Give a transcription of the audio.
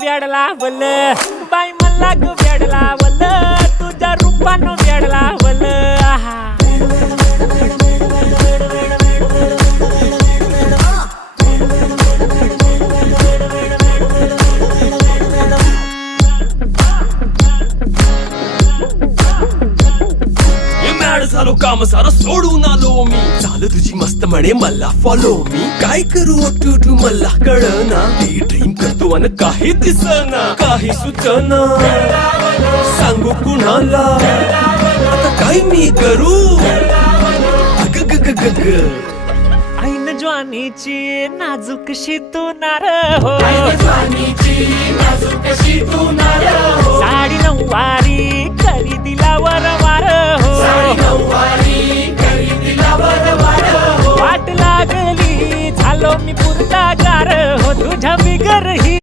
वेडला वल बाई मला ग वेडला वल तुझ्या रूपानं वेडला वल झालो काम सारा सोडून आलो मी झालं तुझी मस्त म्हणे मला फॉलो मी काय करू टू मला कळना ती ड्रीम करतो आणि काही दिसना काही सुचना सांगू कुणाला आता काय मी करू अग ग ग ग ग ऐन ज्वानीची नाजूकशी तू नार हो साडी नऊवारी करी दिला वरवार हो वाट लागली झालो मी पुरता गार हो तुझ्या बिगर ही